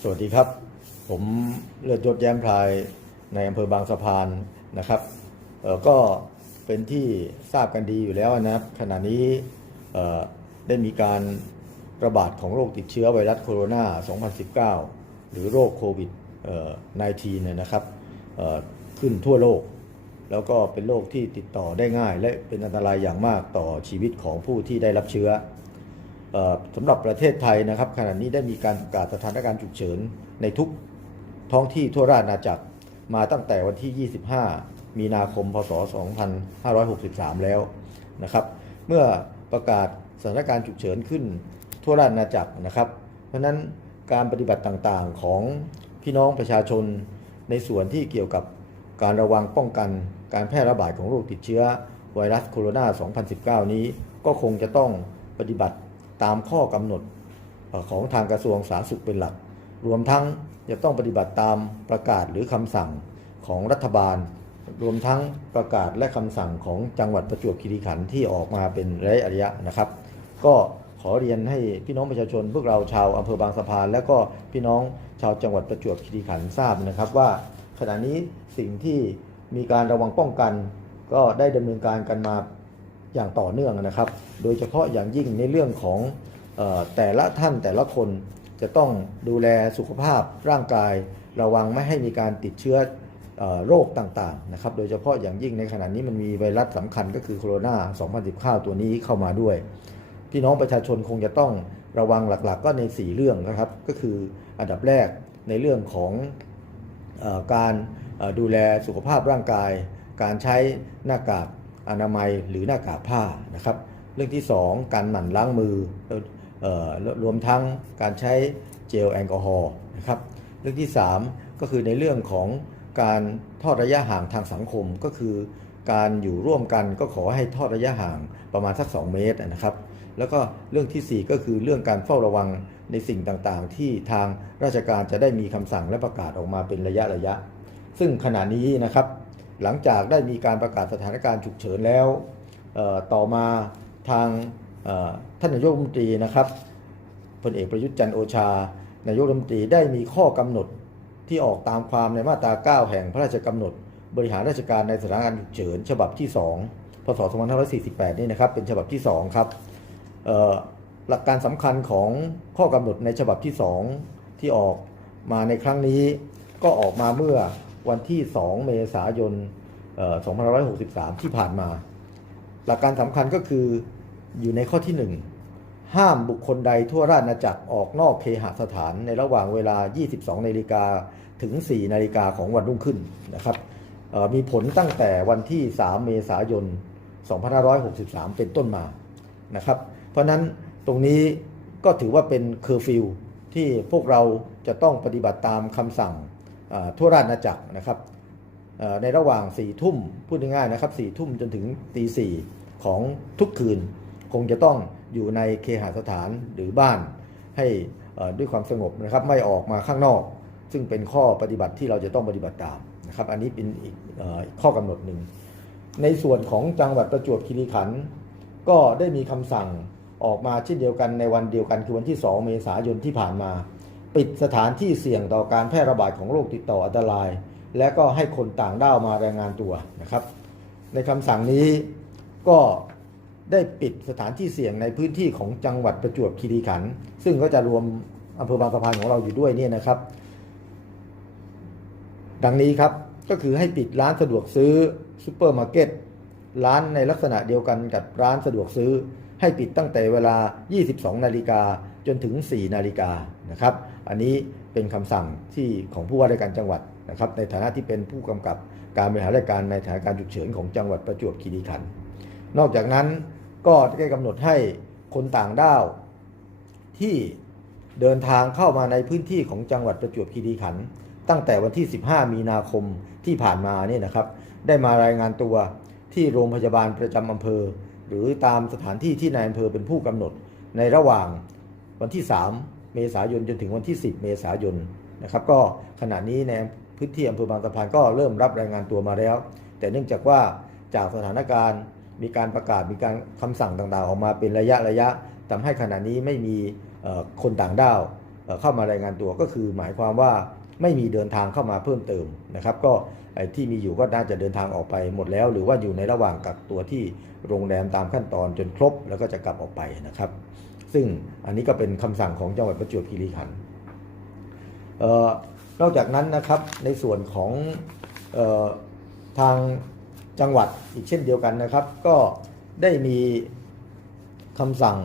สวัสดีครับ ผมเลือดยศแย้มพลายในอำเภอบางสะพานนะครับก็เป็นที่ทราบกันดีอยู่แล้วนะครับ ขณะนี้ได้มีการระบาดของโรคติดเชื้อไวรัสโคโรนา 2019 หรือโรคโควิด 19 เนี่ยนะครับขึ้นทั่วโลก แล้วก็เป็นโรคที่ติดต่อได้ง่าย และเป็นอันตรายอย่างมากต่อชีวิตของผู้ที่ได้รับเชื้อ สำหรับประเทศไทยนะครับ ขณะนี้ได้มีการประกาศสถานการณ์ฉุกเฉินในทุกท้องที่ทั่วราชอาณาจักรมาตั้งแต่วันที่ 25 มีนาคม พศ 2563 แล้วนะครับ เมื่อประกาศสถานการณ์ฉุกเฉินขึ้นทั่วราชอาณาจักรนะครับ เพราะฉะนั้นการปฏิบัติต่างๆของพี่น้องประชาชนในส่วนที่เกี่ยวกับการระวังป้องกันการแพร่ระบาดของโรคติดเชื้อไวรัสโคโรนา 2019 นี้ก็คงจะต้องปฏิบัติ ตามข้อกำหนดของทางกระทรวงสาธารณสุขเป็นหลัก รวมทั้งจะต้องปฏิบัติตามประกาศหรือคำสั่งของรัฐบาล รวมทั้งประกาศและคำสั่งของจังหวัดประจวบคีรีขันธ์ที่ออกมาเป็นระยะระยะนะครับ ก็ขอเรียนให้พี่น้องประชาชน พวกเราชาวอำเภอบางสะพาน และก็พี่น้องชาวจังหวัดประจวบคีรีขันธ์ทราบนะครับว่าขณะนี้สิ่งที่มีการระวังป้องกัน ก็ได้ดำเนินการกันมา อย่างต่อเนื่องนะครับ โดยเฉพาะอย่างยิ่งในเรื่องของออแต่ละท่านแต่ละคนจะต้องดูแลสุขภาพร่างกาย ระวังไม่ให้มีการติดเชื้ออโรคต่างๆนะครับ โดยเฉพาะอย่างยิ่งในขณะนี้มันมีไวรัสสำคัญก็คือโคโรนา 2019 ตัวนี้เข้ามาด้วย พี่น้องประชาชนคงจะต้องระวังหลักๆ ก็ใน 4 เรื่องนะครับ ก็คืออันดับแรกในเรื่องของอการดูแลสุขภาพร่างกาย การใช้หน้ากาก อนามัยหรือหน้ากากผ้านะครับ เรื่องที่ 2 การหมั่นล้างมือรวมทั้งการใช้เจลแอลกอฮอล์นะครับ เรื่องที่ 3 ก็คือในเรื่องของการทอดระยะห่างทางสังคมก็คือ การอยู่ร่วมกันก็ขอให้ทอดระยะห่างประมาณสัก 2 เมตรนะครับ แล้วก็เรื่องทีสี่4 ก็คือเรื่องการเฝ้าระวังในสิ่งต่างๆ ที่ทางราชการจะได้มีคำสั่งและประกาศออกมาเป็นระยะระยะ ซึ่งขณะนี้นะครับ หลังจากได้มีการประกาศสถานการณ์ฉุกเฉินแล้ว ต่อมาทางท่านนายกรัฐมนตรีนะครับพลเอกประยุทธ์จันทร์โอชา นายกรัฐมนตรีได้มีข้อกำหนดที่ออกตามความในมาตรา 9 แห่งพระราชกำหนด บริหารราชการในสถานการณ์ฉุกเฉินฉบับที่ 2 พศ 2548 นี่นะครับเป็นฉบับที่ 2 ครับหลักการสำคัญของข้อกำหนดในฉบับที่ 2 ที่ออกมาในครั้งนี้ก็ออกมาเมื่อ วันที่ 2 เมษายน2563 ที่ผ่านมา หลักการสำคัญก็คืออยู่ในข้อที่ 1 ห้ามบุคคลใดทั่วราชอาณาจักรออกนอกเคหสถานในระหว่างเวลา 22นาฬิกาถึง 4นาฬิกาของวันรุ่งขึ้นนะครับมีผลตั้งแต่วันที่ 3 เมษายน 2563 เป็นต้นมานะครับ เพราะนั้นตรงนี้ก็ถือว่าเป็นเคอร์ฟิวที่พวกเราจะต้องปฏิบัติตามคำสั่ง ทั่วราชอาณาจักรนะครับในระหว่าง4ี่ทุ่มพูดง่ายๆนะครับสี่ทุ่มจนถึงตีสี่ของทุกคืน คงจะต้องอยู่ในเคหสถานหรือบ้านให้ด้วยความสงบนะครับไม่ออกมาข้างนอก ซึ่งเป็นข้อปฏิบัติที่เราจะต้องปฏิบัติตามนะครับ อันนี้เป็นอีกอข้อกำหนดหนึ่ง ในส่วนของจังหวัดประจวบคีรีขันธ์ก็ได้มีคำสั่งออกมาเช่นเดียวกันในวันเดียวกันคือวันที่ 2 เมษายนที่ผ่านมา ปิดสถานที่เสี่ยงต่อการแพร่ระบาดของโรคติดต่ออันตราย และก็ให้คนต่างด้าวมารายงานตัวนะครับ ในคำสั่งนี้ก็ได้ปิดสถานที่เสี่ยงในพื้นที่ของจังหวัดประจวบคีรีขันธ์ซึ่งก็จะรวมอำเภอบางสะพานของเราอยู่ด้วยเนี่ยนะครับ ดังนี้ครับก็คือให้ปิดร้านสะดวกซื้อซูเปอร์มาร์เก็ตร้านในลักษณะเดียวกันกับร้านสะดวกซื้อ ให้ปิดตั้งแต่เวลา 22 นาฬิกา จนถึง 4 นาฬิกานะครับ อันนี้เป็นคำสั่งที่ของผู้ว่าราชการจังหวัดนะครับ ในฐานะที่เป็นผู้กำกับการบริหารราชการในสถานการณ์ฉุกเฉินของจังหวัดประจวบคีรีขันธ์นอกจากนั้นก็ได้กำหนดให้คนต่างด้าวที่เดินทางเข้ามาในพื้นที่ของจังหวัดประจวบคีรีขันธ์ตั้งแต่วันที่ 15 มีนาคมที่ผ่านมาเนี่ยนะครับ ได้มารายงานตัวที่โรงพยาบาลประจำอำเภอ หรือตามสถานที่ที่นายอำเภอเป็นผู้กำหนดในระหว่าง วันที่ 3 เมษายนจนถึงวันที่ 10 เมษายนนะครับก็ขณะนี้ในพื้นที่อำเภอบางสะพานก็เริ่มรับรายงานตัวมาแล้ว แต่เนื่องจากว่าจากสถานการณ์มีการประกาศมีการคำสั่งต่างๆ ออกมาเป็นระยะระยะทำให้ขณะนี้ไม่มีคนต่างด้าวเข้ามารายงานตัวก็คือหมายความว่าไม่มีเดินทางเข้ามาเพิ่มเติมนะครับ ก็ที่มีอยู่ก็น่าจะเดินทางออกไปหมดแล้ว หรือว่าอยู่ในระหว่างกักตัวที่โรงแรมตามขั้นตอนจนครบแล้วก็จะกลับออกไปนะครับ ซึ่งอันนี้ก็เป็นคำสั่งของจังหวัดประจวบคีรีขันธ์นอกจากนั้นนะครับในส่วนของออทางจังหวัดอีกเช่นเดียวกันนะครับ ก็ได้มีคำสั่ง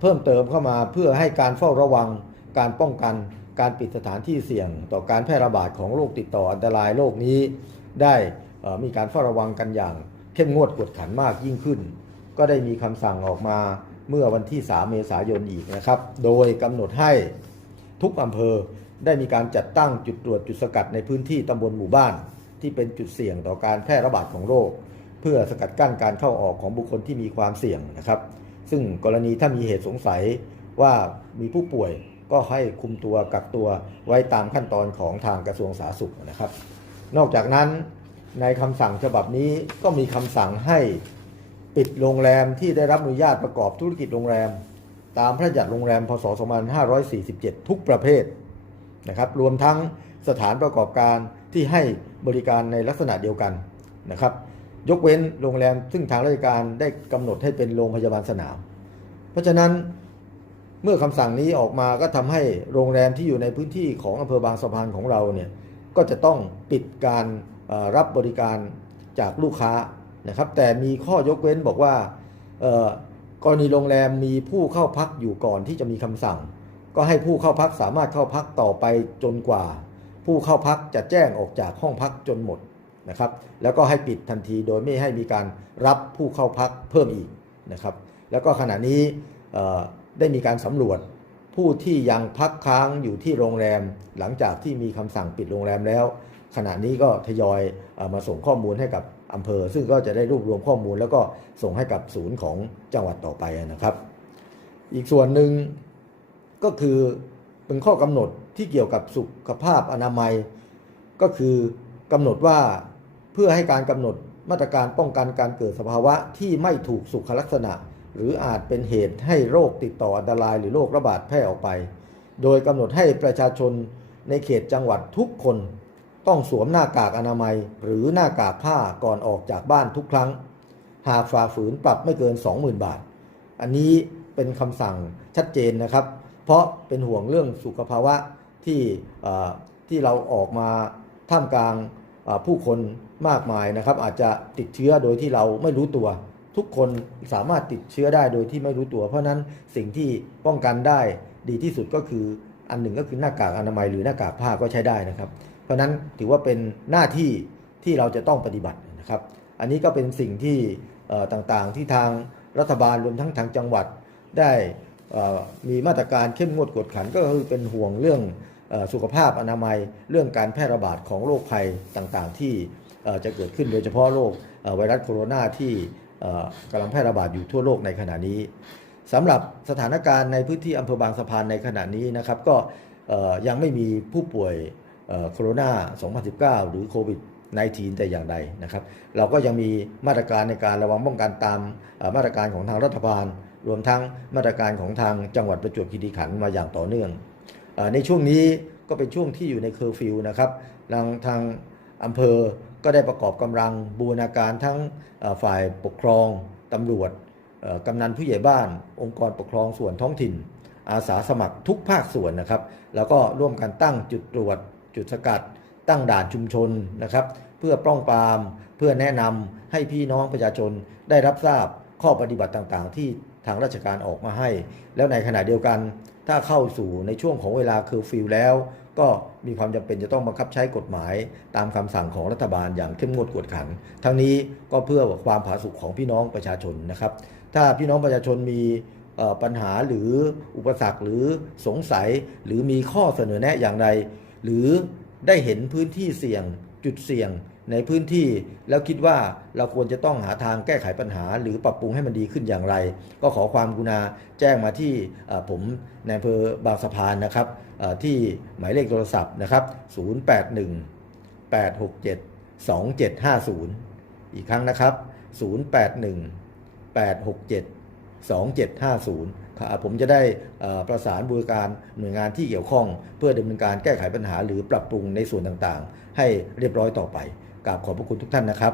เพิ่มเติมเข้ามาเพื่อให้การเฝ้าระวังการป้องกันการปิดสถานที่เสี่ยง ต่อการแพร่ระบาดของโรคติดต่ออันตรายโรคนี้ ได้มีการเฝ้าระวังกันอย่าง เข้มงวดกวดขันมากยิ่งขึ้น ก็ได้มีคำสั่งออกมา เมื่อวันที่ 3 เมษายนอีกนะครับ โดยกำหนดให้ทุกอำเภอได้มีการจัดตั้งจุดตรวจจุดสกัดในพื้นที่ตำบลหมู่บ้าน ที่เป็นจุดเสี่ยงต่อการแพร่ระบาดของโรค เพื่อสกัดกั้นการเข้าออกของบุคคลที่มีความเสี่ยงนะครับ ซึ่งกรณีถ้ามีเหตุสงสัยว่ามีผู้ป่วยก็ให้คุมตัวกักตัวไว้ตามขั้นตอนของทางกระทรวงสาธารณสุขนะครับ นอกจากนั้นในคำสั่งฉบับนี้ก็มีคำสั่งให้ ปิดโรงแรมที่ได้รับอนุญาตประกอบธุรกิจโรงแรม ตามพระราชบัญญัติโรงแรม พศ 2547 ทุกประเภทนะครับรวมทั้งสถานประกอบการที่ให้บริการในลักษณะเดียวกันนะครับ ยกเว้นโรงแรมซึ่งทางราชการได้กำหนดให้เป็นโรงพยาบาลสนาม เพราะฉะนั้นเมื่อคำสั่งนี้ออกมาก็ทำให้โรงแรมที่อยู่ในพื้นที่ของอำเภอบางสะพานของเราเนี่ยก็จะต้องปิดการรับบริการจากลูกค้า นะครับแต่มีข้อยกเว้นบอกว่ากรณีโรงแรมมีผู้เข้าพักอยู่ก่อนที่จะมีคำสั่ง ก็ให้ผู้เข้าพักสามารถเข้าพักต่อไปจนกว่า ผู้เข้าพักจะแจ้งออกจากห้องพักจนหมดนะครับแล้วก็ให้ปิดทันทีโดยไม่ให้มีการรับผู้เข้าพักเพิ่มอีกนะครับแล้วก็ขณะนี้ได้มีการสำรวจผู้ที่ยังพักค้างอยู่ที่โรงแรม หลังจากที่มีคำสั่งปิดโรงแรมแล้ว ขณะนี้ก็ทยอยออมาส่งข้อมูลให้กับ อำเภอ ซึ่งก็จะได้รวบรวมข้อมูล แล้วก็ส่งให้กับศูนย์ของจังหวัดต่อไปนะครับ อีกส่วนหนึ่งก็คือเป็นข้อกำหนดที่เกี่ยวกับสุขภาพอนามัย ก็คือกำหนดว่าเพื่อให้การกำหนดมาตรการป้องกันการเกิดสภาวะที่ไม่ถูกสุขลักษณะ หรืออาจเป็นเหตุให้โรคติดต่ออันตรายหรือโรคระบาดแพร่ออกไป โดยกำหนดให้ประชาชนในเขตจังหวัดทุกคน ต้องสวมหน้ากากอนามัยหรือหน้ากากผ้าก่อนออกจากบ้านทุกครั้ง หากฝ่าฝืนปรับไม่เกิน 20,000 บาท อันนี้เป็นคำสั่งชัดเจนนะครับ เพราะเป็นห่วงเรื่องสุขภาวะที่ที่เราออกมาท่ามกลางผู้คนมากมายนะครับ อาจจะติดเชื้อโดยที่เราไม่รู้ตัว ทุกคนสามารถติดเชื้อได้โดยที่ไม่รู้ตัว เพราะนั้นสิ่งที่ป้องกันได้ดีที่สุดก็คืออันหนึ่งก็คือหน้ากากอนามัยหรือหน้ากากผ้าก็ใช้ได้นะครับ เพราะนั้นถือว่าเป็นหน้าที่ที่เราจะต้องปฏิบัตินะครับ อันนี้ก็เป็นสิ่งที่ต่างๆที่ทางรัฐบาลรวมทั้งทางจังหวัดได้มีมาตรการเข้มงวดกวดขันก็คือเป็นห่วงเรื่องสุขภาพอนามัยเรื่องการแพร่ระบาดของโรคภัยต่างๆ ที่จะเกิดขึ้นโดยเฉพาะโรคไวรัสโคโรนาที่กำลังแพร่ระบาดอยู่ทั่วโลกในขณะนี้สำหรับสถานการณ์ในพื้นที่อำเภอบางสะพานในขณะนี้นะครับ ก็ยังไม่มีผู้ป่วย โคโรนา 2019 หรือโควิด -19 แต่อย่างใดนะครับ เราก็ยังมีมาตรการในการระวังป้องกันตามมาตรการของทางรัฐบาล รวมทั้งมาตรการของทางจังหวัดประจวบคีรีขันธ์มาอย่างต่อเนื่องในช่วงนี้ก็เป็นช่วงที่อยู่ในเคอร์ฟิวนะครับทางทางอำเภอก็ได้ประกอบกำลังบูรณาการทั้งฝ่ายปกครองตำรวจกำนันผู้ใหญ่บ้าน องค์กรปกครองส่วนท้องถิ่น อาสาสมัครทุกภาคส่วนนะครับ แล้วก็ร่วมกันตั้งจุดตรวจ จุดสกัด ตั้งด่านชุมชนนะครับ เพื่อป้องปราม เพื่อแนะนำให้พี่น้องประชาชนได้รับทราบข้อปฏิบัติต่างๆ ที่ทางราชการออกมาให้ แล้วในขณะเดียวกัน ถ้าเข้าสู่ในช่วงของเวลาเคอร์ฟิวแล้ว ก็มีความจำเป็นจะต้องบังคับใช้กฎหมาย ตามคำสั่งของรัฐบาลอย่างเข้มงวดกวดขัน ทั้งนี้ก็เพื่อความผาสุกของพี่น้องประชาชนนะครับ ถ้าพี่น้องประชาชนมีปัญหาหรืออุปสรรคหรือสงสัยหรือมีข้อเสนอแนะอย่างใด หรือได้เห็นพื้นที่เสี่ยงจุดเสี่ยงในพื้นที่แล้วคิดว่าเราควรจะต้องหาทางแก้ไขปัญหา หรือปรับปรุงให้มันดีขึ้นอย่างไร ก็ขอความกรุณาแจ้งมาที่ผมในอำเภอบางสะพานนะครับที่หมายเลขโทรศัพท์นะครับ 081 867 2750 อีกครั้งนะครับ 081 867 2750ครับผมจะได้ประสานบริการหน่วยงานที่เกี่ยวข้อง เพื่อดำเนินการแก้ไขปัญหาหรือปรับปรุงในส่วนต่างๆ ให้เรียบร้อยต่อไปกราบขอบพระคุณทุกท่านนะครับ